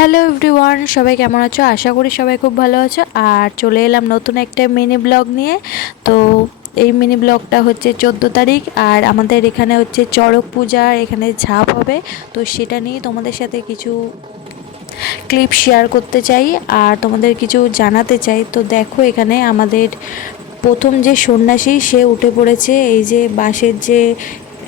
Hello everyone, সবাই কেমন আছো? আশা করি সবাই খুব ভালো আছো। আর চলে এলাম নতুন একটা মিনি ব্লগ নিয়ে। তো এই মিনি ব্লগটা হচ্ছে 14 তারিখ, আর আমাদের এখানে হচ্ছে চড়ক পূজার এখানে ঝাঁপ হবে। তো সেটা নিয়ে তোমাদের সাথে কিছু ক্লিপ শেয়ার করতে চাই আর তোমাদের কিছু জানাতে চাই। তো দেখো, এখানে আমাদের প্রথম যে সন্ন্যাসী সে উঠে পড়েছে। এই যে বাঁশের যে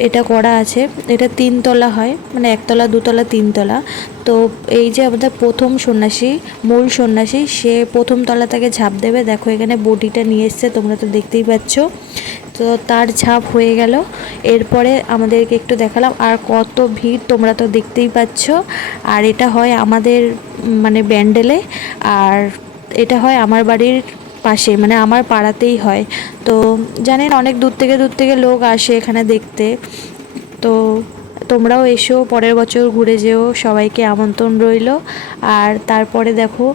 এটা করা আছে, এটা 3 তলা হয়, মানে 1 তলা 2 তলা 3 তলা। তো এই যে আমাদের প্রথম সন্ন্যাসী, মূল সন্ন্যাসী, সে প্রথম তলা থেকে ঝাঁপ দেবে। দেখো এখানে বডিটা নিয়ে এসছে, তোমরা তো দেখতেই পাচ্ছ। তো তার ঝাঁপ হয়ে গেল। এরপরে আমাদেরকে একটু দেখালাম, আর কত ভিড় তোমরা তো দেখতেই পাচ্ছ। আর এটা হয় আমাদের মানে ব্যান্ডেলে, আর এটা হয় আমার বাড়ির পাশে, মানে আমার পাড়াতেই হয়। তো জানেন, অনেক দূর থেকে লোক আসে এখানে দেখতে। তো তোমরাও এসো, পরের বছর ঘুরে যেও, সবাইকে আমন্ত্রণ রইল। আর তারপরে দেখো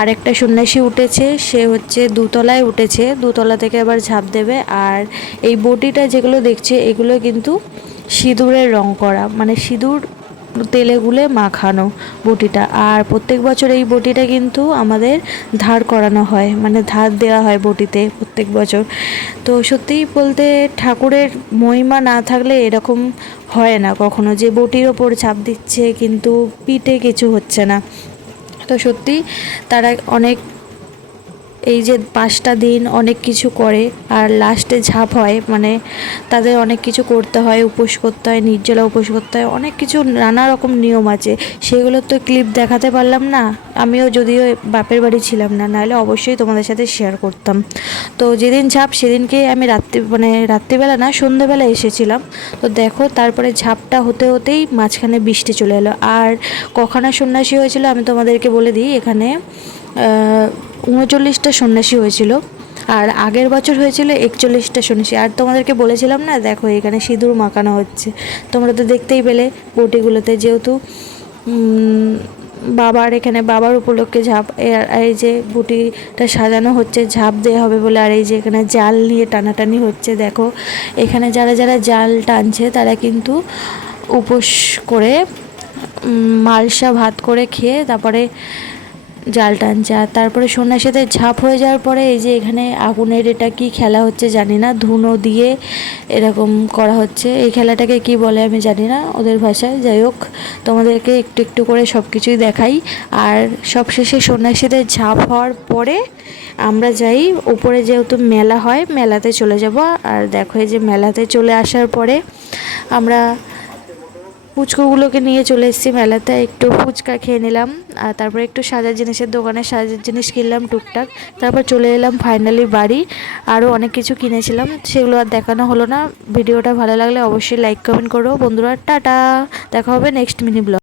আরেকটা সন্ন্যাসী উঠেছে, সে হচ্ছে 2 তলায় উঠেছে, 2 তলা থেকে আবার ঝাঁপ দেবে। আর এই বটিটা যেগুলো দেখছে, এগুলো কিন্তু সিঁদুরের রং করা, মানে সিঁদুর তেলে গুলে মাখানো বটিটা। আর প্রত্যেক বছর এই বটিটা কিন্তু আমাদের ধার করানো হয়, মানে ধার দেওয়া হয় বটিতে প্রত্যেক বছর। তো সত্যিই বলতে, ঠাকুরের মহিমা না থাকলে এরকম হয় না কখনো, যে বটির ওপর ছাপ দিচ্ছে কিন্তু পিঠে কিছু হচ্ছে না। তো সত্যি তারা অনেক, এই যে 5টা দিন অনেক কিছু করে, আর লাস্টে ঝাঁপ হয়, মানে তাদের অনেক কিছু করতে হয়, উপোস করতে হয়, নির্জলা উপোস করতে হয়, অনেক কিছু নানা রকম নিয়ম আছে। সেগুলো তো ক্লিপ দেখাতে পারলাম না, আমিও যদিও বাপের বাড়ি ছিলাম না, নাহলে অবশ্যই তোমাদের সাথে শেয়ার করতাম। তো যেদিন ঝাঁপ সেদিনকে আমি রাত্রিবেলা না, সন্ধ্যেবেলা এসেছিলাম। তো দেখো, তারপরে ঝাঁপটা হতে হতেই মাঝখানে বৃষ্টি চলে এলো। আর কখানা সন্ন্যাসী হয়েছিল আমি তোমাদেরকে বলে দিই, এখানে 39টা সন্ন্যাসী হয়েছিল। আর আগের বছর হয়েছিল 41টা সন্ন্যাসী। আর তোমাদেরকে বলেছিলাম না, দেখো এখানে সিঁদুর মাখানো হচ্ছে, তোমরা তো দেখতেই পেলে বটিগুলোতে। যেহেতু বাবার এখানে বাবার উপলক্ষে ঝাঁপ, এই যে বুটিটা সাজানো হচ্ছে ঝাঁপ দেওয়া হবে বলে। আর এই যে এখানে জাল নিয়ে টানাটানি হচ্ছে। দেখো এখানে যারা যারা জাল টানছে তারা কিন্তু উপোস করে মালসা ভাত করে খেয়ে তারপরে জাল টানছে। আর তারপরে সন্ন্যাসীদের ঝাঁপ হয়ে যাওয়ার পরে এই যে এখানে আগুনের এটা কি খেলা হচ্ছে জানি না, ধুনো দিয়ে এরকম করা হচ্ছে। এই খেলাটাকে কি বলে আমি জানি না ওদের ভাষায়। যাই হোক, তোমাদেরকে একটু একটু করে সব কিছুই দেখাই। আর সবশেষে সন্ন্যাসীদের ঝাঁপ হওয়ার পরে আমরা যাই উপরে, যেহেতু মেলা হয়, মেলাতে চলে যাব। আর দেখো এই যে মেলাতে চলে আসার পরে আমরা ফুচকাগুলোকে নিয়ে চলে এসেছি মেলাতে, একটু ফুচকা খেয়ে নিলাম। আর তারপরে একটু সাজার জিনিসের দোকানে সাজার জিনিস কিনলাম টুকটাক। তারপর চলে এলাম ফাইনালি বাড়ি। আরও অনেক কিছু কিনেছিলাম, সেগুলো আর দেখানো হলো না। ভিডিওটা ভালো লাগলে অবশ্যই লাইক কমেন্ট করো বন্ধুরা। টাটা, দেখা হবে নেক্সট মিনি ব্লগ।